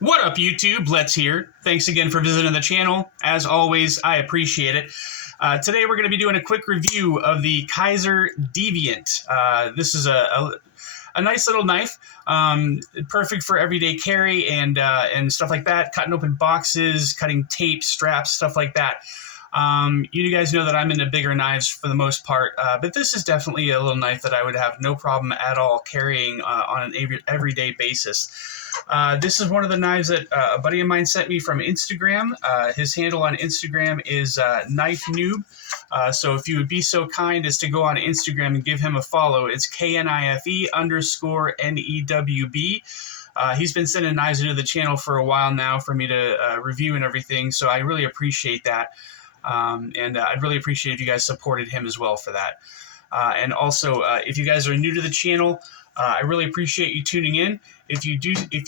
What up, YouTube? Let's here. Thanks again for visiting the channel. As always, I appreciate it. Today we're going to be doing a quick review of the Kizer Deviant. This is a nice little knife, perfect for everyday carry and stuff like that. Cutting open boxes, cutting tape, straps, stuff like that. You guys know that I'm into bigger knives for the most part, but this is definitely a little knife that I would have no problem at all carrying on an everyday basis. This is one of the knives that a buddy of mine sent me from Instagram. His handle on Instagram is Knife Noob. So if you would be so kind as to go on Instagram and give him a follow, it's KNIFE_NEWB. He's been sending knives into the channel for a while now for me to review and everything, so I really appreciate that. And I'd really appreciate if you guys supported him as well for that. And also, if you guys are new to the channel, I really appreciate you tuning in. If you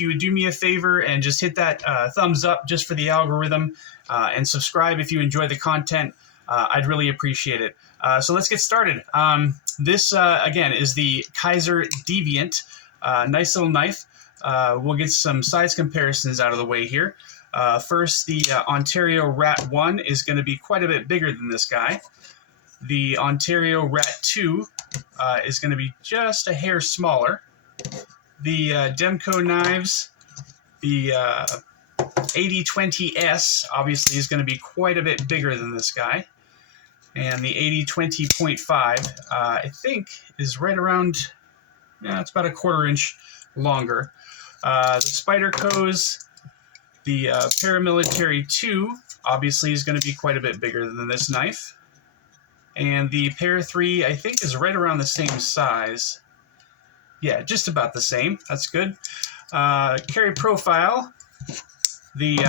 would do me a favor and just hit that thumbs up just for the algorithm, and subscribe if you enjoy the content, I'd really appreciate it. So let's get started. This again is the Kizer Deviant. Nice little knife. We'll get some size comparisons out of the way here. First, the Ontario Rat 1 is going to be quite a bit bigger than this guy. The Ontario Rat 2 is going to be just a hair smaller. The DEMKO knives, the 8020S obviously is going to be quite a bit bigger than this guy. And the 8020.5, I think, is right around, it's about a 1/4 inch longer. The SPYDERCOs, the Paramilitary 2 obviously is going to be quite a bit bigger than this knife. And the Par 3, I think, is right around the same size. Yeah, just about the same. That's good. Carry profile. The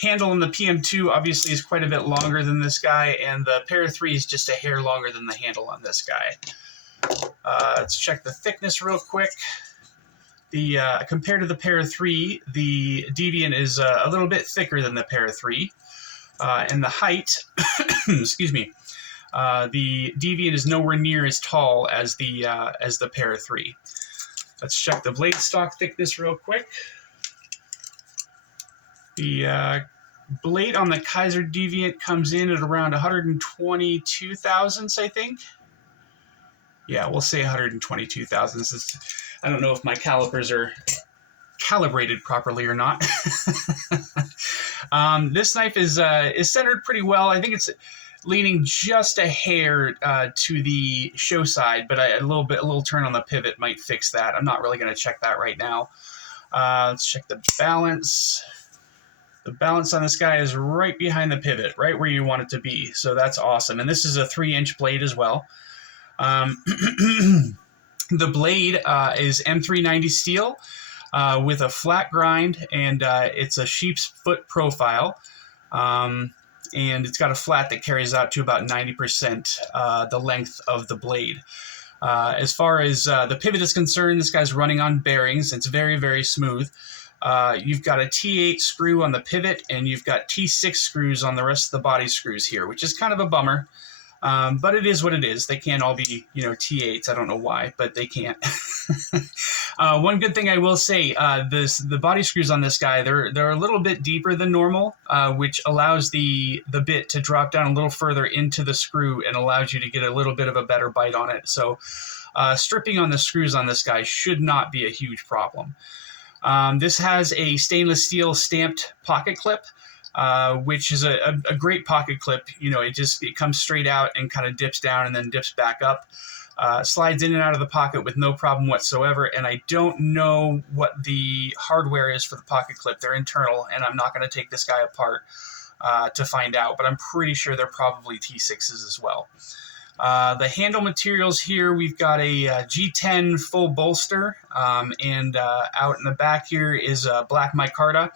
handle in the PM2 obviously is quite a bit longer than this guy, and the Par 3 is just a hair longer than the handle on this guy. Let's check the thickness real quick. Compared to the Par 3, the Deviant is a little bit thicker than the Par 3. And the height, excuse me, the Deviant is nowhere near as tall as the Par 3. Let's check the blade stock thickness real quick. The blade on the Kizer Deviant comes in at around 122 thousandths, I think. Yeah, we'll say 122 thousandths. I don't know if my calipers are calibrated properly or not. This knife is centered pretty well. I think it's leaning just a hair to the show side, but a little turn on the pivot might fix that. I'm not really going to check that right now. Let's check the balance. The balance on this guy is right behind the pivot, right where you want it to be. So that's awesome. And this is a 3-inch blade as well. The blade is M390 steel with a flat grind, and it's a sheep's foot profile. And it's got a flat that carries out to about 90% the length of the blade. As far as the pivot is concerned, this guy's running on bearings. It's very, very smooth. You've got a T8 screw on the pivot, and you've got T6 screws on the rest of the body screws here, which is kind of a bummer. But it is what it is. They can't all be, T8s. I don't know why, but they can't. One good thing I will say, the body screws on this guy, they're a little bit deeper than normal, which allows the bit to drop down a little further into the screw and allows you to get a little bit of a better bite on it. So stripping on the screws on this guy should not be a huge problem. This has a stainless steel stamped pocket clip. Which is a great pocket clip. It comes straight out and kind of dips down and then dips back up. Slides in and out of the pocket with no problem whatsoever, and I don't know what the hardware is for the pocket clip. They're internal, and I'm not going to take this guy apart to find out, but I'm pretty sure they're probably T6s as well. The handle materials here, we've got a G10 full bolster, and out in the back here is black micarta.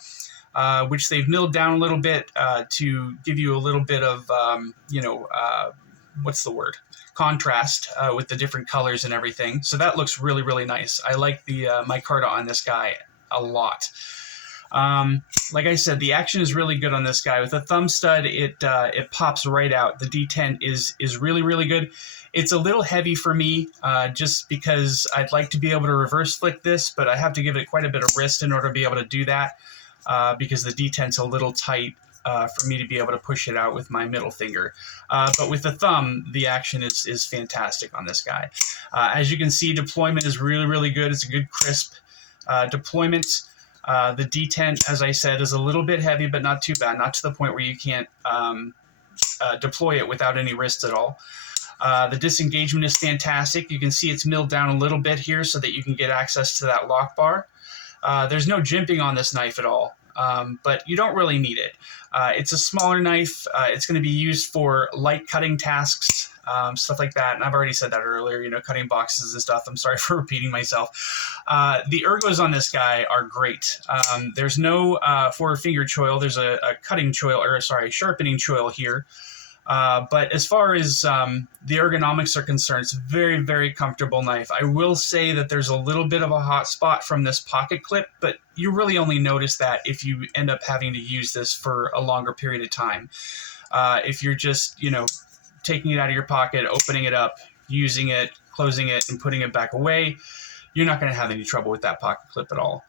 Which they've milled down a little bit to give you a little bit of, contrast with the different colors and everything. So that looks really, really nice. I like the micarta on this guy a lot. Like I said, the action is really good on this guy. With a thumb stud, it pops right out. The detent is really, really good. It's a little heavy for me, just because I'd like to be able to reverse flick this, but I have to give it quite a bit of wrist in order to be able to do that, because the detent's a little tight for me to be able to push it out with my middle finger. But with the thumb, the action is fantastic on this guy. As you can see, deployment is really, really good. It's a good, crisp deployment. The detent, as I said, is a little bit heavy, but not too bad. Not to the point where you can't deploy it without any wrist at all. The disengagement is fantastic. You can see it's milled down a little bit here so that you can get access to that lock bar. There's no jimping on this knife at all, but you don't really need it. It's a smaller knife. It's going to be used for light cutting tasks, stuff like that. And I've already said that earlier, you know, cutting boxes and stuff. I'm sorry for repeating myself. The ergos on this guy are great. There's no forward finger choil. There's a cutting choil, or sorry, sharpening choil here. But as far as the ergonomics are concerned, it's a very, very comfortable knife. I will say that there's a little bit of a hot spot from this pocket clip, but you really only notice that if you end up having to use this for a longer period of time. If you're just, you know, taking it out of your pocket, opening it up, using it, closing it, and putting it back away, you're not going to have any trouble with that pocket clip at all.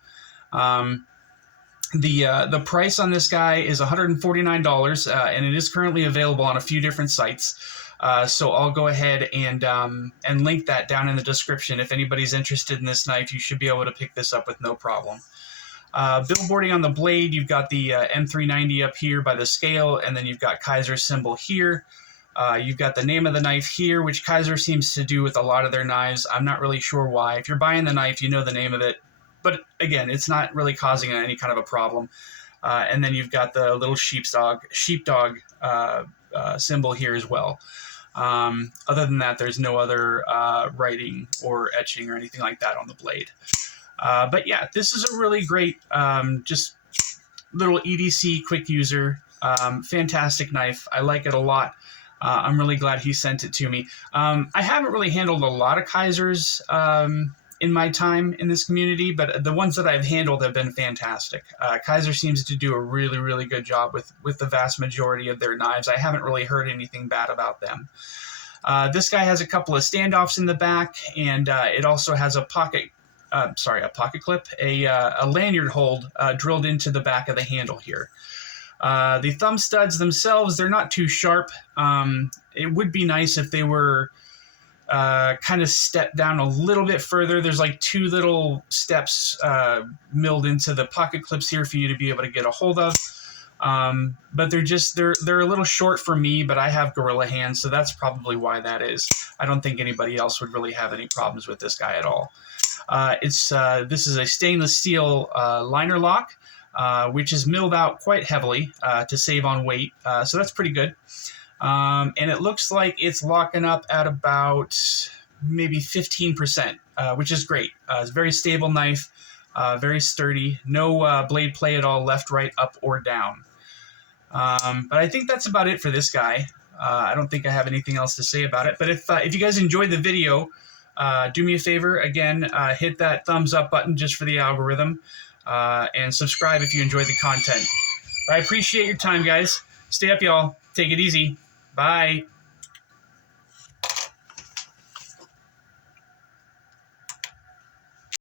The price on this guy is $149, and it is currently available on a few different sites. So I'll go ahead and link that down in the description. If anybody's interested in this knife, you should be able to pick this up with no problem. Billboarding on the blade, you've got the M390 up here by the scale, and then you've got Kizer's symbol here. You've got the name of the knife here, which Kizer seems to do with a lot of their knives. I'm not really sure why. If you're buying the knife, you know the name of it. But again, it's not really causing any kind of a problem. And then you've got the little sheepdog symbol here as well. Other than that, there's no other writing or etching or anything like that on the blade. But yeah, this is a really great, just little EDC quick user. Fantastic knife. I like it a lot. I'm really glad he sent it to me. I haven't really handled a lot of Kizers in my time in this community, but the ones that I've handled have been fantastic. Kizer seems to do a really, really good job with the vast majority of their knives. I haven't really heard anything bad about them. This guy has a couple of standoffs in the back, and it also has a pocket clip, a lanyard hold drilled into the back of the handle here. The thumb studs themselves, they're not too sharp. It would be nice if they were kind of stepped down a little bit further. There's like two little steps milled into the pocket clips here for you to be able to get a hold of. But they're a little short for me, but I have gorilla hands, so that's probably why that is. I don't think anybody else would really have any problems with this guy at all. This is a stainless steel liner lock, which is milled out quite heavily to save on weight, so that's pretty good. And it looks like it's locking up at about maybe 15%, which is great. It's a very stable knife, very sturdy, no blade play at all, left, right, up, or down. But I think that's about it for this guy. I don't think I have anything else to say about it. But if you guys enjoyed the video, do me a favor, again, hit that thumbs up button just for the algorithm, and subscribe if you enjoyed the content. I appreciate your time, guys. Stay up, y'all. Take it easy. Bye.